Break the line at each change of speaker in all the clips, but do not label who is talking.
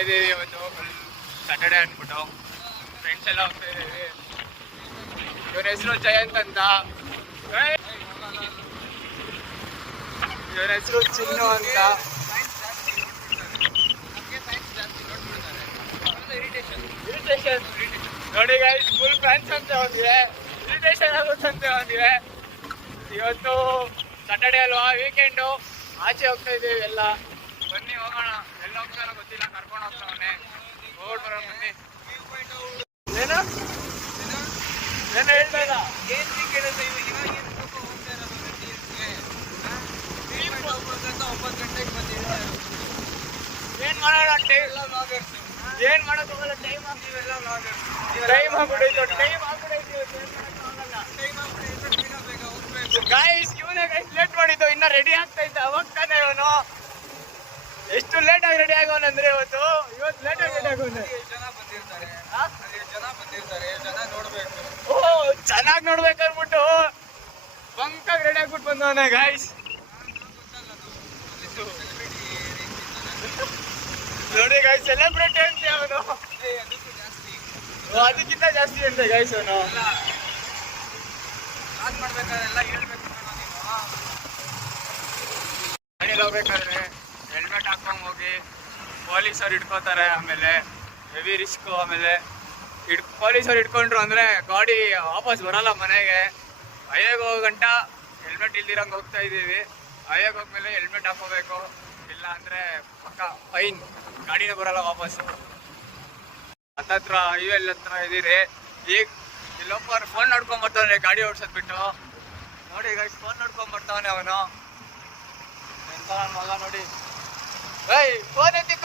ಇದೀವಿ ಇವತ್ತು full Saturday ಅಂದ್ಬಿಟ್ಟು ಫ್ರೆಂಡ್ಸ್ ಎಲ್ಲ ಹೋಗ್ತಾ ಇದ್ದೀವಿ. ಇವ್ರ ಹೆಸರು ಜಯಂತ್ ಅಂತ. ಇವನ ಹೆಸರು ಚಿನ್ನು ಅಂತ. ನೋಡಿ ಗೈಸ್ ಫುಲ್ ಫ್ಯಾನ್ಸ್ ಅಂತ ಹೋಗಿದೆ ಇರಿಟೇಷನ್ ಆಗುತ್ತಂತೆ ಅವನಿಗೆ ಇವತ್ತು ಸಾಟರ್ಡೆ ಅಲ್ವಾ? ವೀಕೆಂಡು ಆಚೆ ಹೋಗ್ತಾ ಇದ್ದೀವಿ ಎಲ್ಲ. ಬನ್ನಿ ಹೋಗೋಣ. ಏನು ಮಾಡೋಣ ಟೈಮ್. ಏನ್ ಹೋಗಲ್ಲ ಟೈಮ್
vloggers.
ಟೈಮ್ ಆಗ್ಬಿಡೈತು ಟೈಮ್ ಆಗ್ಬಿಡೈತು. ಗೈಸ್ ಇವನೇ ಗೈಸ್ ಲೇಟ್ ಮಾಡಿದ್ದು, ಇನ್ನ ರೆಡಿ ಆಗ್ತಾ ಇದ್ದ, ಅವಾಗ ತಾನೆ ಇವನು ಎಷ್ಟು ಲೇಟ್ ಆಗಿ ರೆಡಿ ಆಗೋನಂದ್ರೆ ಇವತ್ತು? ಇವತ್ತು ಲೇಟ್ ಆಗಿ ರೆಡಿ
ಆಗೋಣ ಜನ ಬಂದಿರ್ತಾರೆ? ಜನ ಬಂದಿರ್ತಾರೆ. ಜನ ನೋಡ್ಬೇಕು.
ಓ ಚೆನ್ನಾಗಿ ನೋಡ್ಬೇಕನ್ಬಿಟ್ಟು ಬಂಕಾಗಿ ರೆಡಿ ಆಗ್ಬಿಟ್ಟು ಬಂದವನೆ ಗಾಯ್ಸ್ ನೋಡಿ ಗಾಯ್ಸ್ ಸೆಲೆಬ್ರಿಟಿ ಅಂತ ಅವನು ಅದಕ್ಕಿಂತ ಜಾಸ್ತಿ ಅಂತ ಗಾಯ್ಸ್ ಅವನು.
ಎಲ್ಲ ಹೇಳ್ಬೇಕು
ಹೋಗ್ಬೇಕಾದ್ರೆ. ಹೆಲ್ಮೆಟ್ ಹಾಕೊಂಡ್ ಹೋಗಿ ಪೊಲೀಸರು ಹಿಡ್ಕೋತಾರೆ, ಆಮೇಲೆ ಹೆವಿ ರಿಸ್ಕ್ ಆಮೇಲೆ ಹಿಡ್, ಪೊಲೀಸರು ಹಿಡ್ಕೊಂಡ್ರು ಅಂದ್ರೆ ಗಾಡಿ ವಾಪಸ್ ಬರಲ್ಲ ಮನೆಗೆ. ಅಯ್ಯಗೆ ಹೋಗೋ ಗಂಟ ಹೆಲ್ಮೆಟ್ ಇಲ್ದಿರಂಗೆ ಹೋಗ್ತಾ ಇದ್ದೀವಿ. ಅಯ್ಯಗೆ ಹೋದ್ಮೇಲೆ ಹೆಲ್ಮೆಟ್ ಹಾಕೋಬೇಕು. ಇಲ್ಲ ಅಂದ್ರೆ ಪಕ್ಕ ಫೈನ್ ಗಾಡಿನೇ ಬರಲ್ಲ ವಾಪಸ್ಸು ಹತ್ತತ್ರ ಹೈವೇ ಹತ್ರ ಇದ್ದೀರಿ. ಈಗ ಇಲ್ಲೊಬ್ಬರು ಫೋನ್ ನೋಡ್ಕೊಂಡ್ ಬರ್ತಾನೆ ಗಾಡಿ ಓಡ್ಸೋದ್ ಬಿಟ್ಟು ನೋಡಿ ಗೈಸ್ ಫೋನ್ ನೋಡ್ಕೊಂಡ್ ಬರ್ತಾವನೆ ಅವನು. ಎಂತ ಮಗ ನೋಡಿ. ಏಯ್ ಫೋನ್ ಎತ್ತಿಕ.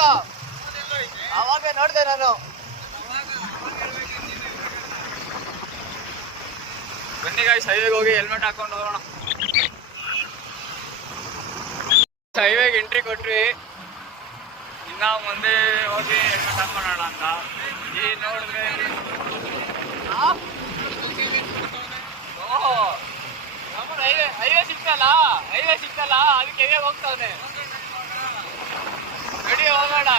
ಅವಾಗ ನೋಡ್ದೆ ನಾನು. ಬನ್ನಿ ಗಾಯ್ಸ್ ಹೈವೇಗೆ ಹೋಗಿ ಹೆಲ್ಮೆಟ್ ಹಾಕೊಂಡು ಹೋಗೋಣ. ಹೈವೇಗೆ ಎಂಟ್ರಿ ಕೊಟ್ರಿ. ಇನ್ನ ಮುಂದೆ ಹೋಗಿ ಹೆಲ್ಮೆಟ್ ಹಾಕೊಳ್ಳೋಣ ಅಂತ. ಈ ನೋಡಿದ್ರೆ? ಓಹೋ. ಹೈವೇ ಹೈವೇ ಸಿಕ್ತಲ್ಲ ಹೈವೇ ಸಿಕ್ತಲ್ಲ ಅದಕ್ಕೆ ಹೋಗ್ತಾವನೆ? ರೆಡಿ ಹೋಗೋಣ.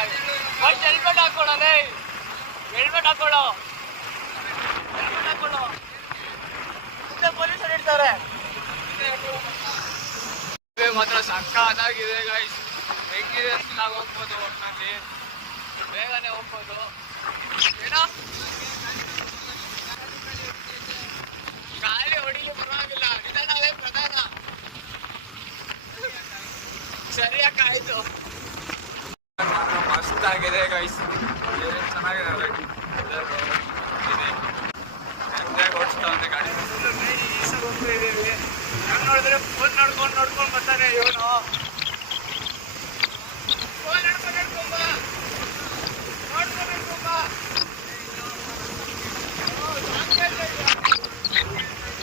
ಫಸ್ಟ್ ಹೆಲ್ಮೆಟ್ ಹಾಕೊಳ್ಳೋಣ ಹೆಲ್ಮೆಟ್ ಹಾಕೊಳ್ಳೋ. ಹೆಲ್ಮೆಟ್ ಹಾಕೊಳ್ಳೋ. ಮುಂದೆ ಪೊಲೀಸರು ಇರ್ತಾರೆ. ಮಾತ್ರ ಸಕ್ಕತ್ತಾಗಿದೆ ಗೈಸ್ ಹೆಂಗಿದೆ ನಾವು ಹೋಗ್ಬೋದು ಒಟ್ಟಿನಲ್ಲಿ ಬೇಗನೆ ಹೋಗ್ಬೋದು. ಏನೋ? ಗಾಳಿ ಹೊಡಿಲಿ ಪರವಾಗಿಲ್ಲ. ನಿಧಾನವೇ ಪ್ರಧಾನ. ಸರಿಯಾಗಿ ಆಯ್ತು ಮಸ್ತ್ ಆಗಿದೆ ಗೈಸ್ ಚೆನ್ನಾಗಿದೆ ಗಾಡಿ ನೋಡಿದ್ರೆ ಫೋನ್ ನೋಡ್ಕೊಂಡು ನೋಡ್ಕೊಂಡು ಬರ್ತಾನೆ ಇವನು?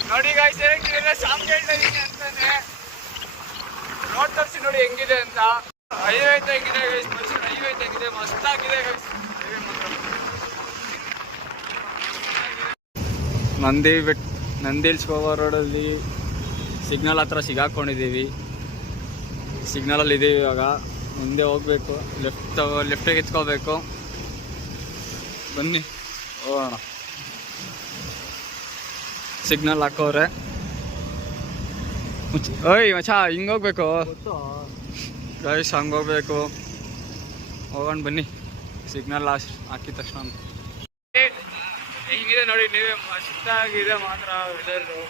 ನೋಡಿ ಗಾಯ್ಸ್ ಹೇಗಿದ್ರೆ ಶಾಮ್ ಕೇಳ್ತಾ ಅಂತಾನೆ. ತೋರಿಸಿ ನೋಡಿ ಹೆಂಗಿದೆ ಅಂತ. ಹೈವೇ ಹೆಂಗಿದೆ ಗೈಸ್ ಮೈಸೂರು ಹೈವೇ ಹೆಂಗಿದೆ ಮಸ್ತ್ ಆಗಿದೆ ಗೈಸ್ ನಂದಿ ಬೆಟ್ ನಂದಿ ಹಿಲ್ಸ್ ಹೋಗೋ ರೋಡಲ್ಲಿ ಸಿಗ್ನಲ್ ಹತ್ರ ಸಿಗಾಕೊಂಡಿದ್ದೀವಿ. ಸಿಗ್ನಲಲ್ಲಿ ಇದ್ದೀವಿ ಇವಾಗ. ಮುಂದೆ ಹೋಗಬೇಕು. ಲೆಫ್ಟ್ ಲೆಫ್ಟಿಗೆ ಎತ್ಕೋಬೇಕು. ಬನ್ನಿ. ಹೋಗೋಣ. ಸಿಗ್ನಲ್ ಹಾಕೋರೆ. ಓಯ್ ಮಚ್ಚ ಹಿಂಗೆ ಹೋಗ್ಬೇಕು. ಗೈಸ್ ಹಂಗೆ ಹೋಗ್ಬೇಕು. ಹೋಗೋಣ ಬನ್ನಿ. ಸಿಗ್ನಲ್ ಲಾಸ್ಟ್ ಹಾಕಿದ ತಕ್ಷಣ ಹಿಂಗಿದೆ ನೋಡಿ ನೀವೇ ಮಸ್ತಾಗಿದೆ ಮಾತ್ರ ವೆದರು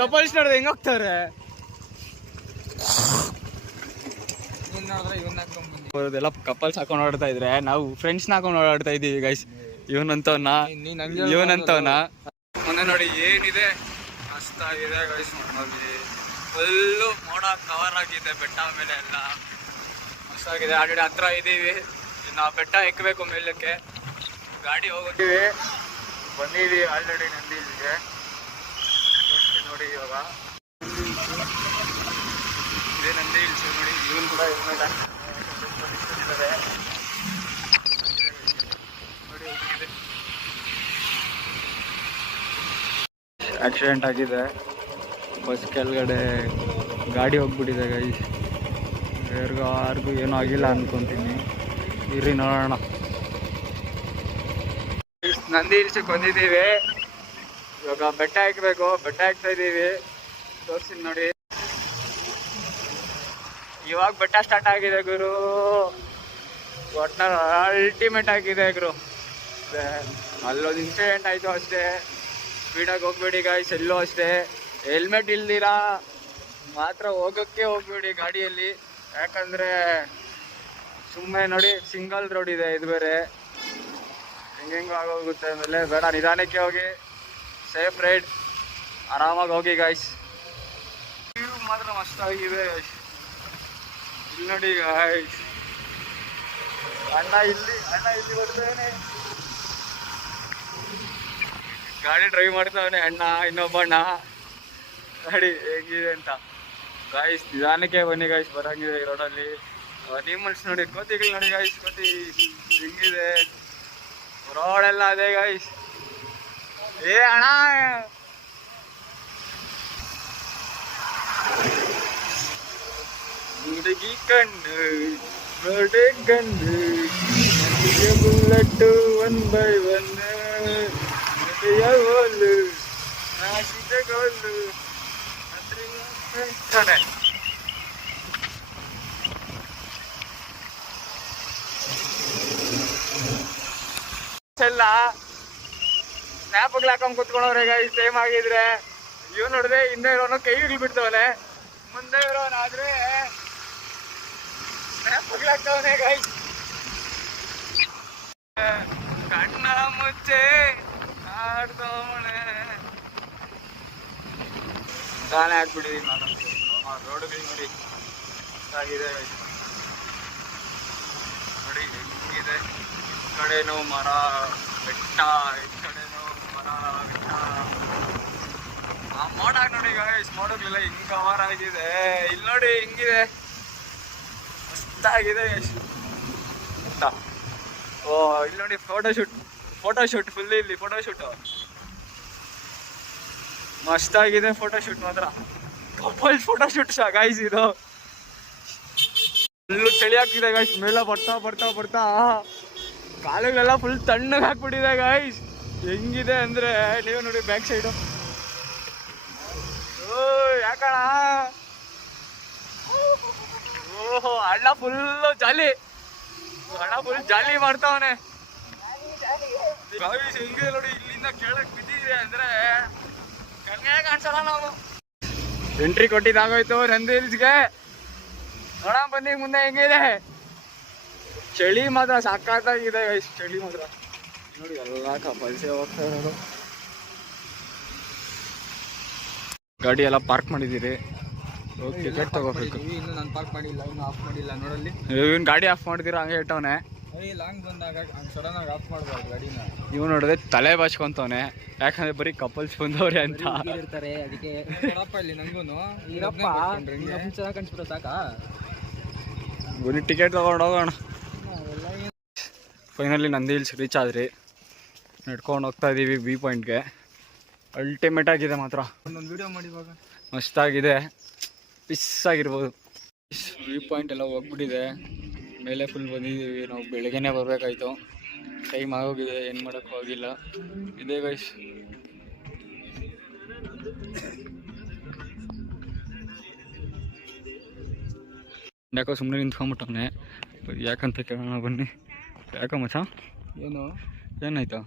ಕಪಲ್ಸ್ ನೋಡಿದ್ರೆ ಹೆಂಗ್ ಹೋಗ್ತಾರೆ ಎಲ್ಲ ಕಪಲ್ಸ್ ಹಾಕೊಂಡು ಓಡಾಡ್ತಾ ಇದ್ರೆ ನಾವು ಫ್ರೆಂಡ್ಸ್ ಹಾಕೊಂಡು ಓಡಾಡ್ತಾ ಇದ್ದೀವಿ ಗೈಸ್ ಇವನಂತವನ ಇವನಂತವನ ಮೊನ್ನೆ ನೋಡಿ ಏನಿದೆ? ಮಸ್ತಾಗಿದೆ ಗೈಸ್ ಫುಲ್ಲು ಮೋಡ ಕವರ್ ಆಗಿದೆ ಬೆಟ್ಟ ಮೇಲೆ ಎಲ್ಲ. ಮಸ್ತಾಗಿದೆ ಆಲ್ರೆಡಿ ಹತ್ರ ಇದ್ದೀವಿ. ನಾವು ಬೆಟ್ಟ ಎಕ್ಕಬೇಕು ಮೇಲಕ್ಕೆ. ಗಾಡಿ ಹೋಗಿದ್ದೀವಿ ಬಂದಿದ್ದೀವಿ ಆಲ್ರೆಡಿ ತೋರಿಸ್ತೀನಿ ನೋಡಿ ಇವಾಗ. ಇದೇ ನಂದಿ ಹಿಲ್ಸ್ ನೋಡಿ. ಇವನ್ ಕೂಡ ಆಕ್ಸಿಡೆಂಟ್ ಆಗಿದೆ. ಬಸ್ ಕೆಳಗಡೆ ಗಾಡಿ ಹೋಗ್ಬಿಟ್ಟಿದೆ ಗೈಸ್ ಯಾರಿಗೂ ಯಾರಿಗೂ ಏನೂ ಆಗಿಲ್ಲ ಅನ್ಕೊಂತೀನಿ. ಇರಿ ನೋಡೋಣ. ನಂದಿ ಹಿಲ್ಸಕ್ಕೆ ಬಂದಿದ್ದೀವಿ. ಇವಾಗ ಬೆಟ್ಟ ಹಾಕ್ಬೇಕು, ಬೆಟ್ಟ ಹಾಕ್ತಾ ಇದ್ದೀವಿ. ತೋರಿಸ್ತೀನಿ ನೋಡಿ. ಇವಾಗ ಬೆಟ್ಟ ಸ್ಟಾರ್ಟ್ ಆಗಿದೆ ಗುರು. ಒಟ್ನಲ್ಲಿ ಅಲ್ಟಿಮೇಟ್ ಆಗಿದೆ ಗುರು. ಅಲ್ಲೊಂದು ಇನ್ಸಿಡೆಂಟ್ ಆಯಿತು ಅಷ್ಟೇ. ಸ್ಪೀಡಾಗಿ ಹೋಗ್ಬೇಡಿ ಗಾಯ್ಸ್ ಎಲ್ಲೂ ಅಷ್ಟೇ. ಹೆಲ್ಮೆಟ್ ಇಲ್ದಿರಾ? ಮಾತ್ರ ಹೋಗೋಕ್ಕೆ ಹೋಗ್ಬೇಡಿ ಗಾಡಿಯಲ್ಲಿ. ಯಾಕಂದರೆ ಸುಮ್ಮನೆ ನೋಡಿ ಸಿಂಗಲ್ ರೋಡ್ ಇದೆ ಇದು ಬೇರೆ. ಹೆಂಗೆಂಗೋ ಆಗೋಗುತ್ತೆ ಆಮೇಲೆ ಬೇಡ, ನಿಧಾನಕ್ಕೆ ಹೋಗಿ ಸೇಫ್ ರೈಡ್ ಆರಾಮಾಗಿ ಹೋಗಿ ಗಾಯ್ಸ್ ಮಾತ್ರ ಮಾತ್ರ ಮಸ್ತಾಗಿದೆ ಇಲ್ಲಿ ನೋಡಿ ಗಾಯ್ಸ್ ಅಣ್ಣ ಇಲ್ಲಿ ಅಣ್ಣ ಇಲ್ಲಿ ಬರ್ತಾನೆ. ಗಾಡಿ ಡ್ರೈವ್ ಮಾಡ್ತಾವನೆ ಅಣ್ಣ, ಇನ್ನೊಬ್ಬ ಅಣ್ಣ. ಗಾಡಿ ಹೇಗಿದೆ ಅಂತ. ಗಾಯ್ಸ್ ನಿಧಾನಕ್ಕೆ ಬನ್ನಿ ಗಾಯ್ಸ್ ಬರಂಗಿದೆ ಈ ರೋಡಲ್ಲಿ ಅನಿಮಲ್ಸ್ ನೋಡಿ ಕೋತಿಗಳು ನೋಡಿ ಗಾಯ್ಸ್ ಕೋತಿ ಹೆಂಗಿದೆ. ರೋಡೆಲ್ಲ ಅದೇ ಗಾಯ್ಸ್ ಏ, ಅಣ್ಣ! ಹುಡುಗಿ ಕಣ್ಣು ನೋಡೆ ಗಂಡು ನನಗೆ ಬುಲ್ಲಟ್ಟು ಒನ್ ಬೈ ಒನ್ ನಡೆಯ ಗೋಲು ನಾಚಿದ ಗೋಲು. ಕಡೆ ಎಲ್ಲ ಸ್ನ್ಯಾಪ್ಗಳು ಹಾಕೊಂಡ್ ಕುತ್ಕೊಂಡವ್ರೆ ಗೈಸ್ ಸೇಮ್ ಆಗಿದ್ರೆ ಇವ್ ನೋಡಿದ್ರೆ ಹಿಂದೆ ಇರೋನು ಕೈಗಳು ಬಿಡ್ತವನೆ ಮುಂದೆ ಇರೋನಾದ್ರೆ ಸ್ನ್ಯಾಪ್ಗಳು ಹಾಕ್ತವನೆ ಗೈಸ್ ಕಣ್ಣ ಮುಚ್ಚೆ ಆಡ್ತವನೆ ಗಾನೆ ಹಾಕ್ಬಿಟ್ಟಿದೀನಿ ನಾನು ರೋಡುಗಳು ನೋಡಿ ಆಗಿದೆ. ನೋಡಿ, ಹೆಂಗಿದೆ. ಈ ಕಡೆನೂ ಮರ, ಬೆಟ್ಟ, ಈ ಕಡೆನೂ ಮರ, ಬೆಟ್ಟ. ಆ ಮೋಡ ನೋಡಿ ಗಾಯ್ಸ್ ಮೋಡಗಳೆಲ್ಲ ಹಿಂಗ್ ಕವರ್ ಆಗಿದೆ. ಇಲ್ಲಿ ನೋಡಿ ಹಿಂಗಿದೆ. ಮಸ್ತಾಗಿದೆ. ಅಂತ ಓ ಇಲ್ಲಿ ನೋಡಿ photoshoot photoshoot photo shoot full ಇಲ್ಲಿ ಫೋಟೋ ಶೂಟ್ ಮಸ್ತಾಗಿದೆ ಫೋಟೋ ಶೂಟ್ ಮಾತ್ರ. ಕಪಲ್ ಫೋಟೋ ಶೂಟ್ ಗಾಯ್ಸ್ ಇದು. ಫುಲ್ಲು ಚಳಿ ಆಗ್ತಿದೆ ಗಾಯ್ಸ್ ಮೇಲೆ ಬರ್ತಾ ಬರ್ತಾ ಬರ್ತಾ. ಕಾಲುಗಳೆಲ್ಲ ಫುಲ್ ತಣ್ಣಗೆ ಹಾಕ್ಬಿಟ್ಟಿದೆ ಗಾಯ್ಸ್ ಹೆಂಗಿದೆ ಅಂದ್ರೆ, ನೀವು ನೋಡಿ ಬ್ಯಾಕ್ ಸೈಡು ಓ ಯಾಕಣ? ಓಹೋ, ಅಣ್ಣ ಫುಲ್ಲು ಜಾಲಿ ಅಣ್ಣ ಫುಲ್ ಜಾಲಿ ಮಾಡ್ತಾವನೆ. ಗಾಯ್ಸ್ ಹೆಂಗಿದೆ ನೋಡಿ ಇಲ್ಲಿಂದ ಕೆಳಗೆ ಬಿದ್ದಿದೆ ಅಂದ್ರೆ ಎಂಟ್ರಿ ಕೊಟ್ಟಿದ್ದಾಗೋಯ್ತು ನಂದಿ ಹಿಲ್ಸ್ಗೆ. ನೋಡೋಣ ಬನ್ನಿ ಮುಂದೆ ಹೆಂಗಿದೆ. ಚಳಿ ಮಾತ್ರ ಸಾಕಾಗಿದೆ ಚಳಿ ಮಾತ್ರ. ನೋಡಿ ಎಲ್ಲ ಕಪಲ್ಸೇ ಹೋಗ್ತಾ ಇರೋದು. ಗಾಡಿ ಎಲ್ಲ ಪಾರ್ಕ್ ಮಾಡಿದ್ದೀರಿ. ಟಿಕೆಟ್ ತಗೋಬೇಕು.
ಇನ್ನು ನಾನು ಪಾರ್ಕ್ ಮಾಡಿಲ್ಲ ಇನ್ನು ಆಫ್ ಮಾಡಿಲ್ಲ ನೋಡಲ್ಲಿ.
ಇವನ್ ಗಾಡಿ ಆಫ್ ಮಾಡಿದಿರ ಹಂಗೆ ಇಟ್ಟವನೆ
ಲಾಂಗ್ ಬಂದಾಗ ಸಡನ್ ಆಗಿ ಆಫ್ ಮಾಡಬಾರ್ದು ಗಾಡಿನ.
ಇವ್ ನೋಡಿದ್ರೆ ತಲೆ ಬಾಚ್ಕೊಂತವ್ನೆ. ಯಾಕಂದ್ರೆ ಬರೀ ಕಪಲ್ಸ್ ಬಂದವ್ರೆ ಅಂತ.
ಇರ್ತಾರೆ ಅದಕ್ಕೆ ಕೊಡಪ್ಪ ಇಲ್ಲಿ ನಂಗೂನು.
ಇರಪ್ಪ ಚೆನ್ನಾಗಿ ಕಾಣಿಸ್ಬಿಡ ಸಾಕಾ?
ಬನ್ನಿ ಟಿಕೆಟ್ ತಗೊಂಡು ಹೋಗೋಣ. ಫೈನಲಿ ನಂದಿ ಹಿಲ್ಸ್ ರೀಚ್ ಆದ್ರಿ. ನಡ್ಕೊಂಡು ಹೋಗ್ತಾ ಇದೀವಿ ಬಿ ಪಾಯಿಂಟ್ಗೆ ಅಲ್ಟಿಮೇಟ್ ಆಗಿದೆ ಮಾತ್ರ.
ಒಂದೊಂದು ವಿಡಿಯೋ ಮಾಡಿ ಇವಾಗ.
ಮಸ್ತಾಗಿದೆ. ಪಿಸ್ ಆಗಿರ್ಬೋದು. ವ್ಯೂ ಪಾಯಿಂಟ್ ಎಲ್ಲ ಹೋಗ್ಬಿಟ್ಟಿದೆ. ಮೇಲೆ ಫುಲ್ ಬಂದಿದ್ದೀವಿ. ನಾವು ಬೆಳಗ್ಗೆನೇ ಬರಬೇಕಾಯ್ತು. ಟೈಮ್ ಆಗೋಗಿದೆ ಏನು ಮಾಡೋಕ್ಕೂ ಆಗಿಲ್ಲ. ಇದೇ ಗೈಸ್ ಯಾಕೋ ಸುಮ್ಮನೆ ನಿಂತ್ಕೊಂಡ್ಬಿಟ್ಟವನೆ. ಯಾಕಂತ ಕೇಳೋಣ ಬನ್ನಿ. ಯಾಕೋ ಮಚ್ಚ?
ಏನು?
ಏನಾಯ್ತು?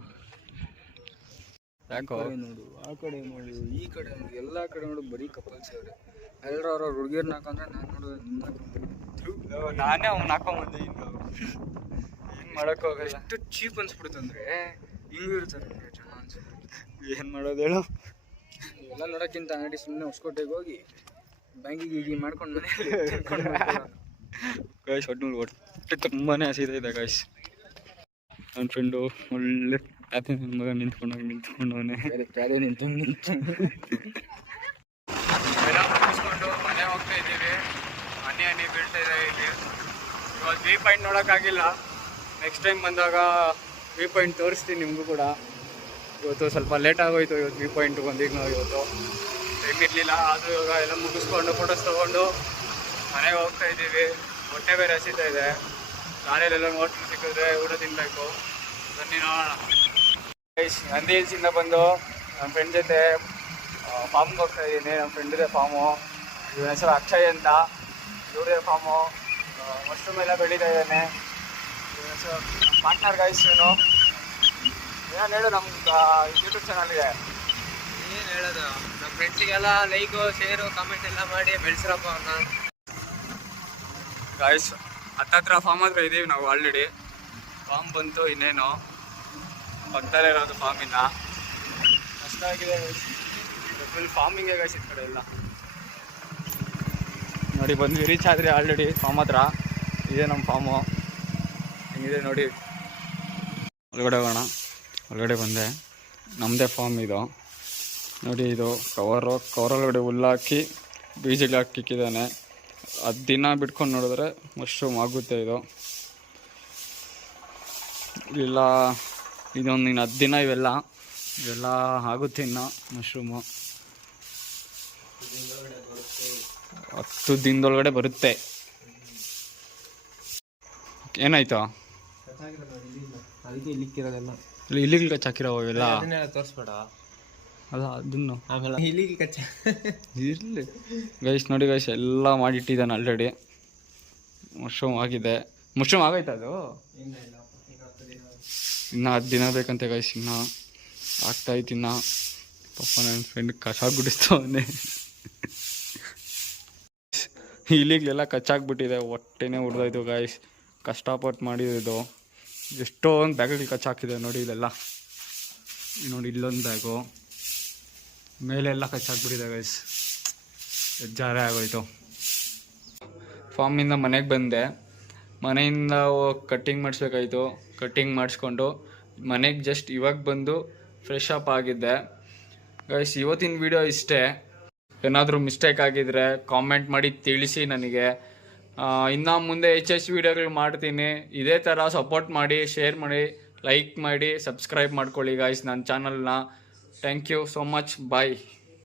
ಯಾಕೋ?
ನೋಡು ಆ ಕಡೆ ನೋಡು ಈ ಕಡೆ ನೋಡು ಎಲ್ಲ ಕಡೆ ನೋಡು ಬರೀ ಕಪಲ್ಸ್ ಅವ್ರೆ ಎಲ್ಲರೂ ಅವ್ರ ಹುಡುಗಿರ್ನ ಹಾಕಂದ್ರೆ ನಾನು ನೋಡಿದ್ರೆ ನಿನ್ನ
ನಾನೇ ಅವ್ನು ಹಾಕೊಂಬಂದೆ ಇನ್ನು. ಏನು ಮಾಡೋಕ್ಕೋಗಲ್ಲ
ಎಷ್ಟು ಚೀಪ್ ಅನ್ಸ್ಬಿಡುತ್ತಂದ್ರೆ ಹಿಂಗೂ ಇರ್ತಾರೆ ಜನ ಅನ್ಸ್ಬಿಡುತ್ತೆ.
ಏನು ಮಾಡೋದು ಹೇಳು.
ಎಲ್ಲ ನೋಡೋಕ್ಕಿಂತ ಅಂಗಡಿ ಸುಮ್ಮನೆ ಹೊಸ್ಕೋಟೆಗೆ ಹೋಗಿ ಬ್ಯಾಂಕಿಗೆ ಈಗ ಮಾಡ್ಕೊಂಡು ಮನೆ
ಗಾಯ್ಸ್ ಒಟ್ಟು ಹೊಟ್ಟೆ ತುಂಬಾನೇ ಹಸಿತಾ ಇದೆ ಗಾಯ್ಸ್ ನನ್ನ ಫ್ರೆಂಡು ಒಳ್ಳೆ ನನ್ನ ಮಗ ನಿಂತ್ಕೊಂಡೋಗಿ ನಿಂತ್ಕೊಂಡವನೇ?
ಕ್ಯಾರೆ ನಿಂತು ನಿಂತು
ಮುಗಿಸ್ಕೊಂಡು ಮನೆ ಹೋಗ್ತಾ ಇದ್ದೀವಿ ಹನಿ ಹನಿ ಬೀಳ್ತಾ ಇದೆ ಇಲ್ಲಿ ಇವತ್ತು ವ್ಯೂ ಪಾಯಿಂಟ್ ನೋಡೋಕ್ಕಾಗಿಲ್ಲ ನೆಕ್ಸ್ಟ್ ಟೈಮ್ ಬಂದಾಗ ವ್ಯೂ ಪಾಯಿಂಟ್ ತೋರಿಸ್ತೀನಿ ನಿಮಗೂ ಕೂಡ. ಇವತ್ತು ಸ್ವಲ್ಪ ಲೇಟ್ ಆಗೋಯ್ತು, ಇವತ್ತು ವ್ಯೂ ಪಾಯಿಂಟ್ ಬಂದಿದ್ದು ನಾವು ಇವತ್ತು. ಟೈಮ್ ಇರಲಿಲ್ಲ, ಆದರೂ ಇವಾಗ ಎಲ್ಲ ಮುಗಿಸ್ಕೊಂಡು ಫೋಟೋಸ್ ತೊಗೊಂಡು ಮನೆಗೆ ಹೋಗ್ತಾ ಇದ್ದೀವಿ. ಹೊಟ್ಟೆ ಬೇರೆ ಹಸಿತಾ ಇದೆ. ಶಾಲೆಯಲ್ಲೆಲ್ಲ ಹೋಟ್ಲು ಸಿಕ್ಕಿದ್ರೆ ಊಟ ತಿನ್ನಬೇಕು ಬನ್ನಿ ನೋಡೋಣ. ನಂದಿ ಹಿಲ್ಸಿಂದ ಬಂದು ನಮ್ಮ ಫ್ರೆಂಡ್ ಜೊತೆ ಫಾರ್ಮ್ಗೆ ಹೋಗ್ತಾ ಇದ್ದೀನಿ. ನಮ್ಮ ಫ್ರೆಂಡ್ ಇದೆ ಫಾರ್ಮು ಇವ್ರ ಹೆಸರು ಅಕ್ಷಯ್ ಅಂತ. ಇವ್ರದೇ ಫಾರ್ಮು ಮಶ್ರೂಮ್ ಎಲ್ಲ ಬೆಳೀತಾ ಇದ್ದಾನೆ. ನಮ್ಮ ಪಾರ್ಟ್ನರ್ ಗಾಯಿಸ್ ಏನು? ಏನು ಹೇಳು ನಮ್ಮ ಯೂಟ್ಯೂಬ್ ಇದೆ
ಏನು ಹೇಳೋದು? ನಮ್ಮ ಫ್ರೆಂಡ್ಸಿಗೆಲ್ಲ ಲೈಕು ಶೇರು ಕಾಮೆಂಟ್ ಎಲ್ಲ ಮಾಡಿ ಬೆಳೆಸ್ರಪ್ಪ ಅವ್ರನ್ನ
ಗಾಯ್ಸ್ ಹತ್ತತ್ರ ಫಾರ್ಮ್ ಹತ್ರ ಇದೀವಿ ನಾವು ಆಲ್ರೆಡಿ ಫಾರ್ಮ್ ಬಂತು ಇನ್ನೇನು? ಪಕ್ಕದಲ್ಲೇ ಇರೋದು ಫಾರ್ಮಿನ ಕಷ್ಟ ಅಷ್ಟಾಗಿದೆ ಫುಲ್ ಫಾರ್ಮಿಂಗೇ ಗಾಯ್ಸ್ ಈ ಕಡೆ ಎಲ್ಲ. ನೋಡಿ, ಬಂದ್ವಿ. ರೀಚ್ ಆದ್ರಿ ಆಲ್ರೆಡಿ ಫಾರ್ಮ್ ಹತ್ರ. ಇದೇ ನಮ್ಮ ಫಾರ್ಮು ಹೆಂಗಿದೆ ನೋಡಿ. ಒಳಗಡೆ ಹೋಗೋಣ. ಒಳಗಡೆ ಬಂದೆ. ನಮ್ಮದೇ ಫಾರ್ಮ್ ಇದು. ನೋಡಿ, ಇದು ಕವರು ಕವರ್ ಒಳಗಡೆ ಹುಲ್ಲಾಕಿ ಬೀಜಗಳು ಹಾಕಿಕ್ಕಿದ್ದಾನೆ ಹತ್ತು ದಿನ ಬಿಟ್ಕೊಂಡು ನೋಡಿದ್ರೆ ಮಶ್ರೂಮ್ ಆಗುತ್ತೆ ಇದು. ಇಲ್ಲ, ಇದೊಂದು ಇನ್ನು ಹತ್ತು ದಿನ ಇವೆಲ್ಲ. ಇವೆಲ್ಲ ಆಗುತ್ತೆ ಇನ್ನು ಮಶ್ರೂಮು ಹತ್ತು ದಿನದೊಳಗಡೆ ಬರುತ್ತೆ. ಏನಾಯ್ತು?
ಅದಕ್ಕೆ ಇಲ್ಲಿಕ್ಕಿರೋದೆಲ್ಲ
ಇಲ್ಲಿ, ಇಲ್ಲಿಗೆ ಕಚ್ ಹಾಕಿರೋ ಇವೆಲ್ಲ?
ಅದನ್ನೆಲ್ಲ ತೋರಿಸ್ಬೇಡ
ಅಲ್ಲ, ಅದನ್ನು.
ಇಲ್ಲಿಗೆ ಕಚ್ಚ
ಇರಲಿ ಗೈಸ್, ನೋಡಿ ಗೈಸ್, ಎಲ್ಲ ಮಾಡಿಟ್ಟಿದ್ದಾನೆ ಆಲ್ರೆಡಿ ಮಶ್ರೂಮ್ ಆಗಿದೆ. ಮಶ್ರೂಮ್ ಆಗೈತ ಅದು? ಇನ್ನು ಹತ್ತು ದಿನ ಬೇಕಂತೆ ಗೈಸ್, ಇನ್ನು. ಆಗ್ತಾಯ್ತು ಇನ್ನು. ಪಪ್ಪ ನನ್ನ ಫ್ರೆಂಡ್ ಕಸ ಗುಡಿಸ್ತವನೆ ಇಲ್ಲಿಗ್ಲೆಲ್ಲ ಕಚ್ಚಾಕ್ಬಿಟ್ಟಿದೆ ಹೊಟ್ಟೆನೇ ಹೊಡೆದೋಯ್ತು ಗಾಯ್ಸ್ ಕಷ್ಟಪಟ್ಟು ಮಾಡಿದ್ದು ಎಷ್ಟೊಂದು ಬ್ಯಾಗ್ಗಳು ಕಚ್ಚಾಕಿದೆ ನೋಡಿ ಇಲ್ಲೆಲ್ಲ. ನೋಡಿ ಇಲ್ಲೊಂದು ಬ್ಯಾಗು. ಮೇಲೆಲ್ಲ ಕಚ್ಚಾಕ್ಬಿಟ್ಟಿದೆ ಗೈಸ್ ಜಾರೆ ಆಗೋಯ್ತು. ಫಾರ್ಮಿಂದ ಮನೆಗೆ ಬಂದೆ. ಮನೆಯಿಂದ ಕಟ್ಟಿಂಗ್ ಮಾಡಿಸ್ಬೇಕಾಯ್ತು. ಕಟ್ಟಿಂಗ್ ಮಾಡಿಸ್ಕೊಂಡು ಮನೆಗೆ ಜಸ್ಟ್ ಇವಾಗ ಬಂದು ಫ್ರೆಶ್ ಅಪ್ ಆಗಿದ್ದೆ. ಗೈಸ್ ಇವತ್ತಿನ ವಿಡಿಯೋ ಇಷ್ಟೇ. ಏನಾದರೂ ಮಿಸ್ಟೇಕ್ ಆಗಿದ್ರೆ ಕಾಮೆಂಟ್ ಮಾಡಿ ತಿಳಿಸಿ ನನಗೆ. ಇನ್ನು ಮುಂದೆ ಹೆಚ್ಚೆಚ್ಚು ವೀಡಿಯೋಗಳು ಮಾಡ್ತೀನಿ. ಇದೇ ಥರ ಸಪೋರ್ಟ್ ಮಾಡಿ ಶೇರ್ ಮಾಡಿ ಲೈಕ್ ಮಾಡಿ ಸಬ್ಸ್ಕ್ರೈಬ್ ಮಾಡ್ಕೊಳ್ಳಿ ಗಾಯ್ಸ್ ನನ್ನ ಚಾನಲ್ನ thank you so much bye